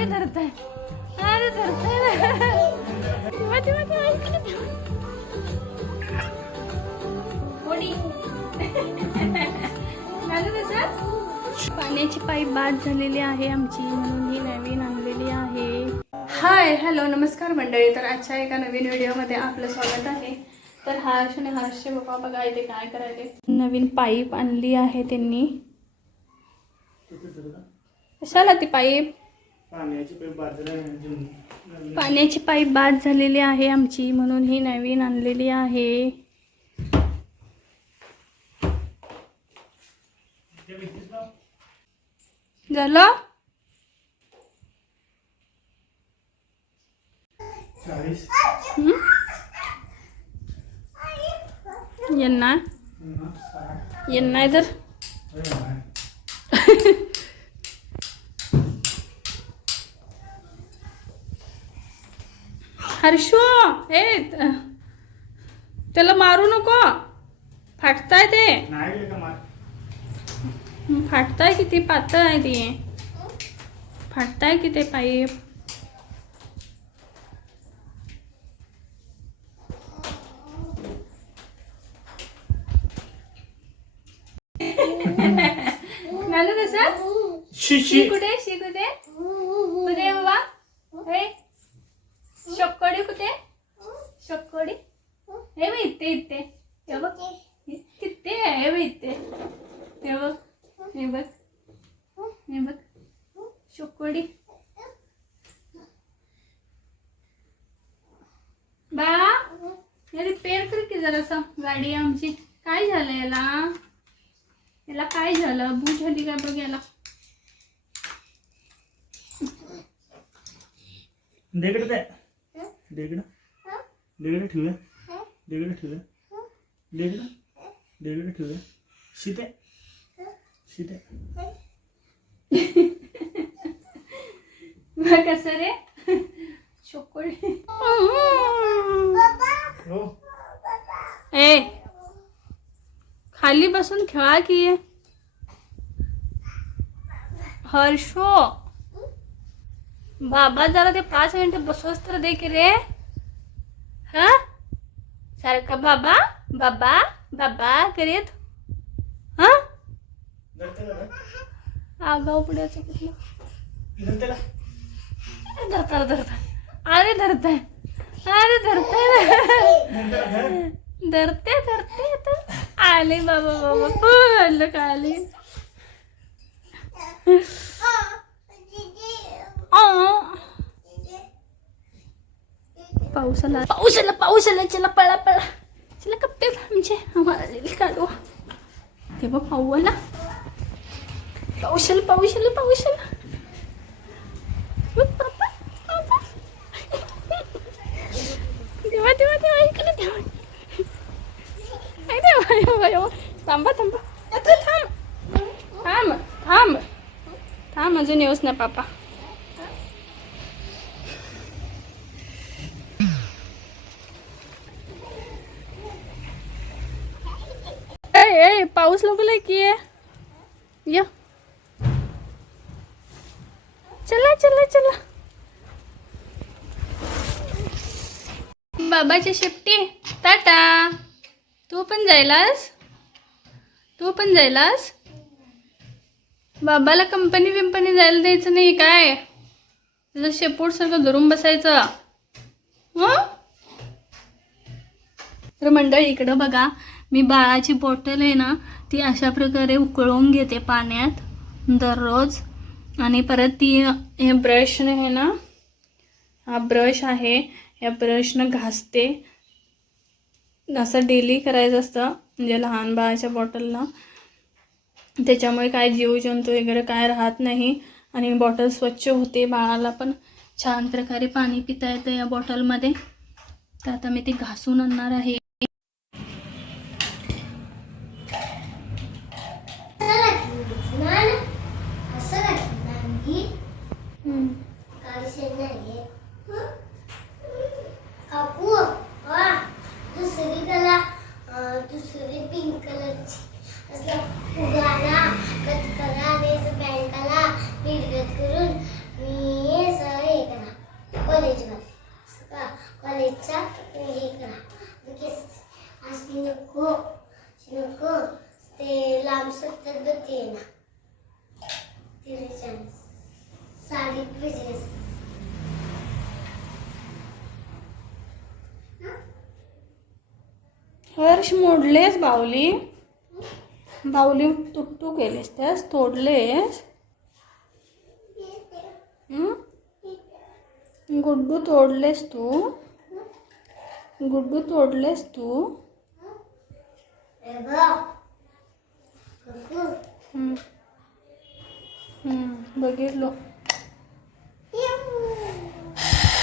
अरे धरताय. अरे धरताय झालं पाण्याची पाईप बाद झालेली आहे आमची म्हणून ही नवीन आणलेली आहे. हाय हॅलो नमस्कार मंडळी. तर आजच्या एका नवीन व्हिडिओमध्ये आपलं स्वागत आहे. तर हर्ष आणि हर्षचे बाबा बघा इथे काय करायले. नवीन पाईप आणली आहे त्यांनी. कशाला ती पाईप? पाण्याची पाईप बाजूला घेऊन पाण्याची पाईप बाद झालेली आहे आमची म्हणून ही नवीन आणलेली आहे. झालं? यांना? यांना तर अरे बाय. हर्षो ए त- त्याला मारू नको. फाटताय ते. फाटताय किती पातळ आहे ते. फाटताय की ते पाईप झालं तसं कुठे कुठे आहे बाबा हे शक्कडी कुठे शक्कडी हे बघ इथे इथे हे बघ किती आहे हे बघ इथे. हे बघ. हे बघ. हे बघ. शक्कडी बा हे रिपेअर कर की जरासा. गाडी आमची. काय झालं याला? याला काय झालं? भू झाली का बघ याला? देगड ते देगड. देगड ठेवूया. देगड ठेवूया. देगड. देकडे देकडे ठेवूया शिते शिते बघ कसं रे ए खाली बसून खेळा की हर्षो बाबा जरा ते पाच मिनिट बसवस तर दे की रे हा सारखं बाबा बाबा बाबा करीत? हा? आगाव कुठलं धरते? धरता अरे धरताय अरे धरताय. धरते. धरते तर आले बाबा बाबा. बोल का आले. पाऊस आला. पाऊस आला पाऊस आला चला पळा पळा. चला कप्पे आमचे आम्हाला काढू ते बघ पाऊ आला पाऊस आला पाऊस आला पाऊस आला बघ, पापा, पापा. ए पाऊस लागलाय की ये? या. चला चला चला. बाबाच्या शेपटी टाटा. तू पण जायलास? तू पण जायलास? बाबाला कंपनी बिंपनी जायला द्यायचं नाही काय? तुझं शेपूट सारखं धरून बसायचं. हं? तर मंडळी इकडं बघा. मी बाळाची बॉटल आहे ना ती अशा प्रकारे उकळवून घेते पाण्यात दररोज. आणि परत ती हे ब्रशने आहे ना हा ब्रश आहे या ब्रशनं घासते. असं डेली करायचं असतं म्हणजे लहान बाळाच्या बॉटलला त्याच्यामुळे काय जीवजंतू वगैरे काय राहत नाही आणि बॉटल स्वच्छ होते बाळाला पण छान प्रकारे पाणी पिता येतं या बॉटलमध्ये. तर आता मी ती घासून आणणार आहे. हर्ष मोडलेस बावली. बावली तुटू केलेस त्यास तोडलेस? गुड्डू तोडलेस तू. गुड्डू तोडलेस तू. बघितलो.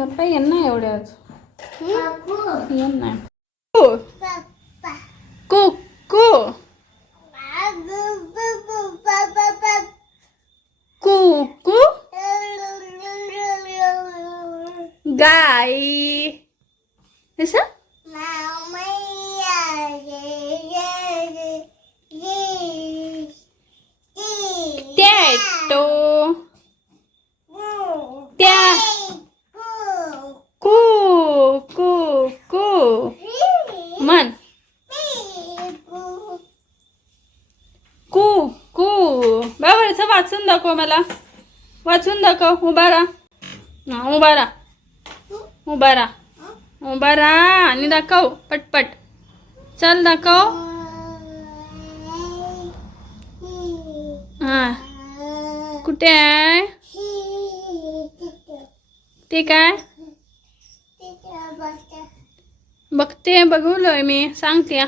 बाप्पा यांना एवढ्याच? काकू, यांना कू बाबा. कू कू बाबू, बाबू, बाबा, बाबा. कू कू गाय असं टॅटो त्या कू कू कू मन कू कू बरोबर याचं वाचून दाखव मला. वाचून दाखव. उभा राहा हा उभा राहा उभा राहा उभा राहा आणि दाखव. पटपट. चल दाखव. हा. कुठे आहे? ते काय? बघते बघवलोय मी. सांगते.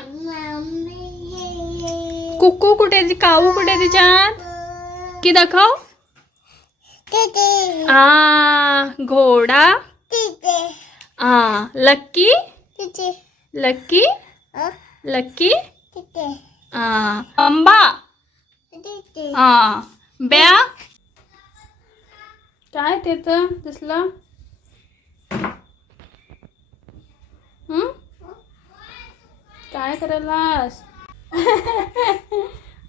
कुकू कुठे काऊ कुठे तिच्यात? की दाखव आ घोडा। आ लक्की। लक्की। लक्की। आ आंबा आ ब्या। काय ते तर दिसलं हं? काय करायलास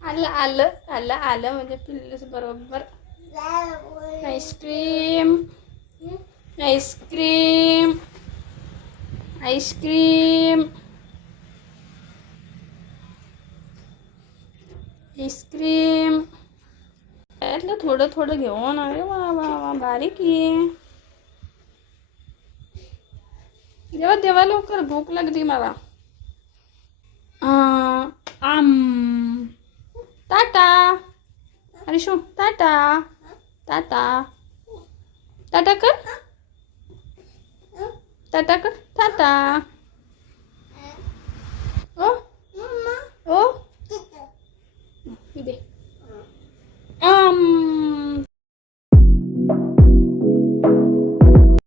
आलं आलं आलं आलं म्हणजे पिल्लूस बरोबर आईस्क्रीम आईस्क्रीम आईस्क्रीम आईस्क्रीम यातलं थोडं थोडं घेऊन अरे वा वा वा बारीक देवा देवा लवकर भूक लागली मला आम। टाटा अरे शो टाटा टाटा टाटा कर टाटा कर टाटा